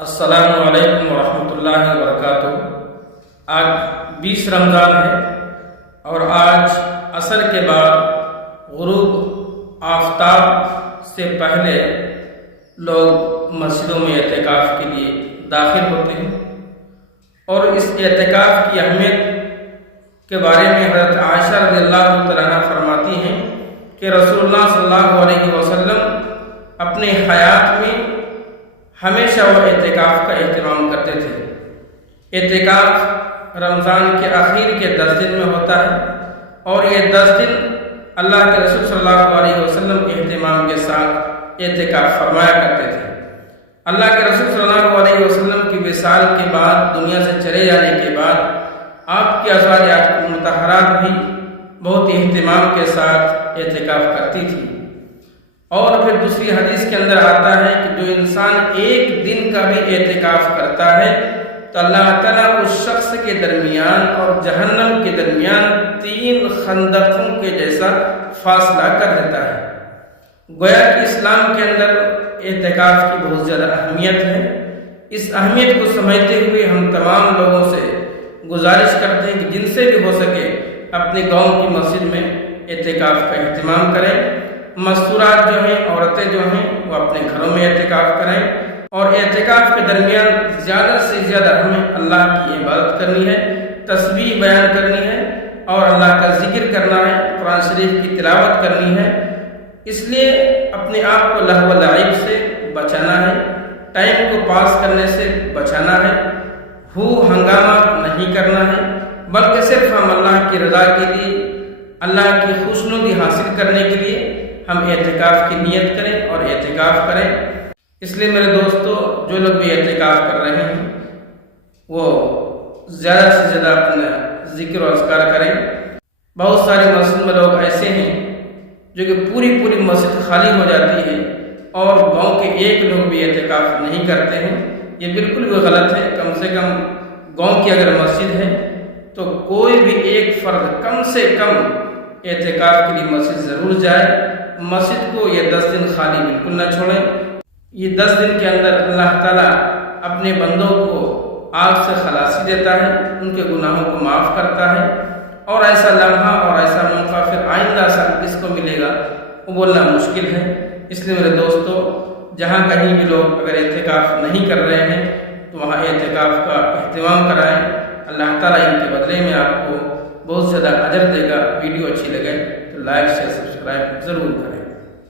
السلام علیکم ورحمۃ اللہ وبرکاتہ۔ آج 20 رمضان ہے اور آج عصر کے بعد غروب آفتاب سے پہلے لوگ مسجدوں میں اعتکاف کے لیے داخل ہوتے ہیں، اور اس اعتکاف کی اہمیت کے بارے میں حضرت عائشہ رضی اللہ تعالیٰ عنہ فرماتی ہیں کہ رسول اللہ صلی اللہ علیہ وسلم اپنے حیات میں ہمیشہ وہ اعتکاف کا اہتمام کرتے تھے۔ اعتکاف رمضان کے آخر کے 10 دن میں ہوتا ہے، اور یہ 10 دن اللہ کے رسول صلی اللہ علیہ وسلم اہتمام کے ساتھ اعتکاف فرمایا کرتے تھے۔ اللہ کے رسول صلی اللہ علیہ وسلم کی وصال کے بعد، دنیا سے چلے جانے کے بعد، آپ کی ازواج مطہرات بھی بہت اہتمام کے ساتھ اعتکاف کرتی تھی۔ اور پھر دوسری حدیث کے اندر آتا ہے کہ جو انسان ایک دن کا بھی اعتکاف کرتا ہے تو اللہ تعالیٰ اس شخص کے درمیان اور جہنم کے درمیان 3 خندقوں کے جیسا فاصلہ کر دیتا ہے۔ گویا کہ اسلام کے اندر اعتکاف کی بہت زیادہ اہمیت ہے۔ اس اہمیت کو سمجھتے ہوئے ہم تمام لوگوں سے گزارش کرتے ہیں کہ جن سے بھی ہو سکے اپنے گاؤں کی مسجد میں اعتکاف کا اہتمام کریں۔ مستورات جو ہیں، عورتیں جو ہیں، وہ اپنے گھروں میں اعتکاف کریں، اور اعتکاف کے درمیان زیادہ سے زیادہ ہمیں اللہ کی عبادت کرنی ہے، تسبیح بیان کرنی ہے، اور اللہ کا ذکر کرنا ہے، قرآن شریف کی تلاوت کرنی ہے۔ اس لیے اپنے آپ کو لہو و لعب سے بچانا ہے، ٹائم کو پاس کرنے سے بچانا ہے، ہنگامہ نہیں کرنا ہے، بلکہ صرف ہم اللہ کی رضا کے لیے، اللہ کی خوشنودی حاصل کرنے کے لیے ہم اعتکاف کی نیت کریں اور اعتکاف کریں۔ اس لیے میرے دوستو، جو لوگ بھی اعتکاف کر رہے ہیں وہ زیادہ سے زیادہ اپنا ذکر و اذکار کریں۔ بہت سارے مسجد میں لوگ ایسے ہیں جو کہ پوری مسجد خالی ہو جاتی ہے اور گاؤں کے ایک لوگ بھی اعتکاف نہیں کرتے ہیں۔ یہ بالکل بھی غلط ہے۔ کم سے کم گاؤں کی اگر مسجد ہے تو کوئی بھی ایک فرد کم سے کم اعتکاف کے لیے مسجد ضرور جائے۔ مسجد کو یہ 10 دن خالی بالکل نہ چھوڑیں۔ یہ 10 دن کے اندر اللہ تعالیٰ اپنے بندوں کو آگ سے خلاصی دیتا ہے، ان کے گناہوں کو معاف کرتا ہے، اور ایسا لمحہ اور ایسا موقع پھر آئندہ سال کس کو ملے گا وہ بولنا مشکل ہے۔ اس لیے میرے دوستو، جہاں کہیں بھی لوگ اگر اعتکاف نہیں کر رہے ہیں تو وہاں اعتکاف کا اہتمام کرائیں۔ اللہ تعالیٰ ان کے بدلے میں آپ کو بہت زیادہ اجر دے گا۔ ویڈیو اچھی لگے تو لائک شیئر سبسکرائب ضرور کریں۔